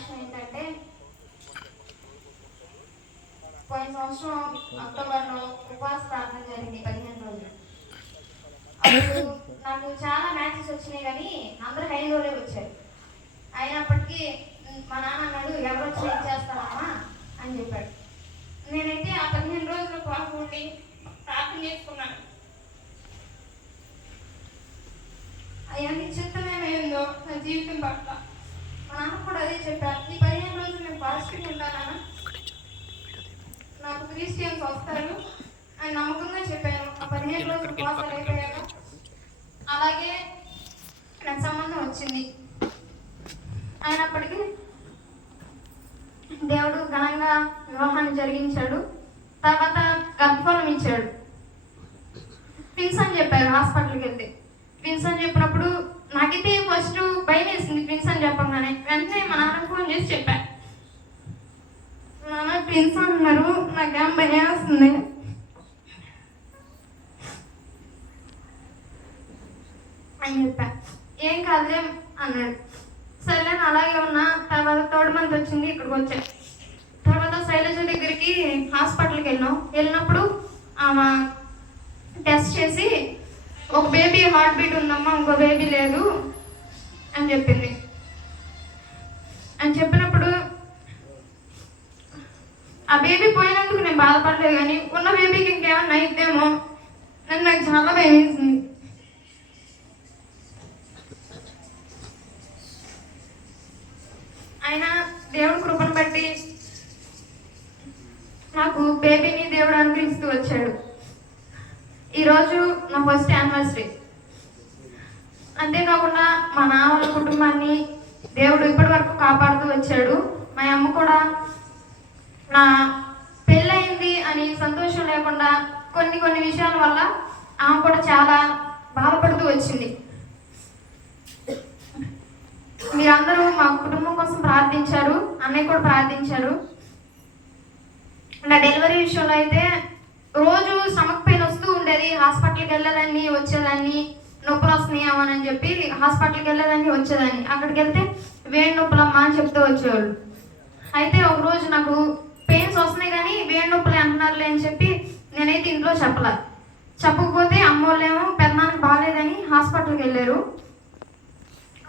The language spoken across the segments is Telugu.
సాక్ష్యం ఏంటంటే, పోయిన సంవత్సరం అక్టోబర్లో ఉపవాస ప్రార్థన జరిగింది 15 రోజులు. అప్పుడు నాకు చాలా మ్యాచెస్ వచ్చినాయి, కానీ అందరూ హైలోనే వచ్చారు. అయినప్పటికీ మా నాన్న అన్నాడు, ఎవరు వచ్చి ఏం చేస్తారమ్మా అని చెప్పాడు. నేనైతే ఆ 15 రోజులు ఉపవాసం ఉండి ప్రార్థన చేసుకున్నాను. అవన్నీ చిత్తమేమైందో నా జీవితం పట్ల మా నాన్న కూడా అదే చెప్పారు. ఈ 15 రోజులు నేను పాజిటివ్ ఉంటానా, నాకు క్రిస్టియన్స్ వస్తారు అని నమ్మకంగా చెప్పాను. ఆ 15 రోజులు ఉపవాసాలు అయిపోయాక అలాగే నాకు సంబంధం వచ్చింది. అయినప్పటికీ దేవుడు ఘనంగా వివాహాన్ని జరిగించాడు. తర్వాత గర్భఫలం ఇచ్చాడు. ట్విన్స్ అని చెప్పారు. హాస్పిటల్కి వెళ్తే ట్విన్స్ అని చెప్పినప్పుడు నాకైతే ఫస్ట్ భయం వేసింది. ట్విన్స్ అని చెప్పగానే వెంటనే మా నాన్న ఫోన్ చేసి చెప్పాను, నాన్న ట్విన్స్ అంటున్నారు, నాకేం భయం వేస్తుంది అని చెప్పా. ఏం కాదులే అన్నాడు. సరే అలాగే ఉన్నా. తర్వాత 3rd month వచ్చింది, ఇక్కడికి వచ్చా. తర్వాత శైలజ దగ్గరికి హాస్పిటల్కి వెళ్ళినప్పుడు ఆమె టెస్ట్ చేసి ఒక బేబీ హార్ట్ బీట్ ఉందమ్మా, ఇంకో బేబీ లేదు అని చెప్పింది. అని చెప్పినప్పుడు ఆ బేబీ పోయినందుకు నేను బాధపడలేదు, కానీ ఉన్న బేబీకి ఇంకేమన్నా అయిద్దేమో అని నాకు చాలా భయం వేసింది. అయినా దేవుడు కృపను బట్టి నాకు బేబీని దేవుడు అనుగ్రహిస్తూ వచ్చాడు. ఈరోజు నా ఫస్ట్ యానివర్సరీ. అంతేకాకుండా మా నాన్న వాళ్ళ కుటుంబాన్ని దేవుడు ఇప్పటి వరకు కాపాడుతూ వచ్చాడు. మా అమ్మ కూడా నా పెళ్ళయింది అని సంతోషం లేకుండా కొన్ని విషయాల వల్ల ఆమె కూడా చాలా బాధపడుతూ వచ్చింది. మీరందరూ మా కుటుంబం కోసం ప్రార్థించారు, అన్నయ్య కూడా ప్రార్థించారు. నా డెలివరీ విషయంలో అయితే రోజు స్టమక్ పెయిన్ వస్తూ ఉండేది. హాస్పిటల్కి వెళ్ళేదాన్ని, వచ్చేదాన్ని, నొప్పులు వస్తున్నాయి అవ్వనని చెప్పి హాస్పిటల్కి వెళ్ళేదాన్ని, వచ్చేదాన్ని. అక్కడికి వెళ్తే వేడి నొప్పులమ్మా అని చెప్తూ వచ్చేవాళ్ళు. అయితే ఒకరోజు నాకు పెయిన్స్ వస్తున్నాయి కానీ వేడి నొప్పులు అంటున్నారులే అని చెప్పి నేనైతే ఇంట్లో చెప్పకపోతే అమ్మోళ్ళేమో పెద్దనాన్నకి బాగాలేదని హాస్పిటల్కి వెళ్ళారు.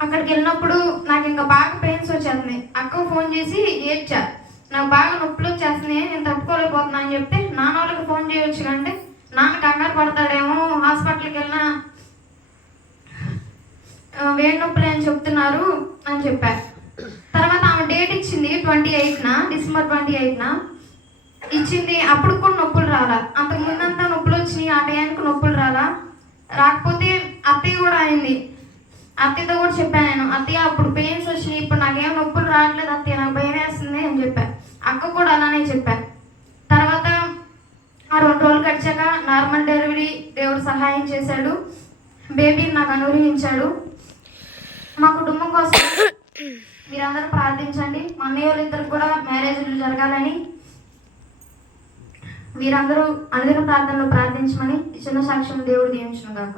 అక్కడికి వెళ్ళినప్పుడు నాకు ఇంకా బాగా పెయిన్స్ వచ్చేస్తున్నాయి. అక్కకు ఫోన్ చేసి ఏడ్చా, నాకు బాగా నొప్పులు వచ్చేస్తున్నాయి, నేను తట్టుకోలేకపోతున్నా అని చెప్తే నాన్న వాళ్ళకి ఫోన్ చేయొచ్చు కంటే నాన్న కంగారు పడతాడేమో, హాస్పిటల్కి వెళ్ళినా వేడి నొప్పులు అని చెప్తున్నారు అని చెప్పా. తర్వాత ఆమె డేట్ ఇచ్చింది 28న, డిసెంబర్ 28న ఇచ్చింది. అప్పుడు కూడా నొప్పులు రాలా. అంతకు ముందంతా నొప్పులు వచ్చినాయి, ఆ టైంకి నొప్పులు రాకపోతే అత్తయ్య కూడా అయింది. అత్తయ్యతో కూడా చెప్పాను నేను, అత్తయ్య అప్పుడు పెయిన్స్ వచ్చినాయి, ఇప్పుడు నాకేం నొప్పులు రావట్లేదు అత్తయ్య, నాకు భయం వేస్తుంది అని చెప్పాను. అక్క కూడా అలానే చెప్పాను. తర్వాత ఆ 2 రోజులు గడిచాక నార్మల్ డెలివరీ దేవుడు సహాయం చేశాడు. బేబీని నాకు అనుగ్రహించాడు. మా కుటుంబం కోసం మీరందరూ ప్రార్థించండి. మా అన్నయ్య వాళ్ళిద్దరికి కూడా మ్యారేజ్లు జరగాలని మీరందరూ అనుదిన ప్రార్థనలో ప్రార్థించమని చిన్న సాక్ష్యం దేవుడు దీవించును గాక.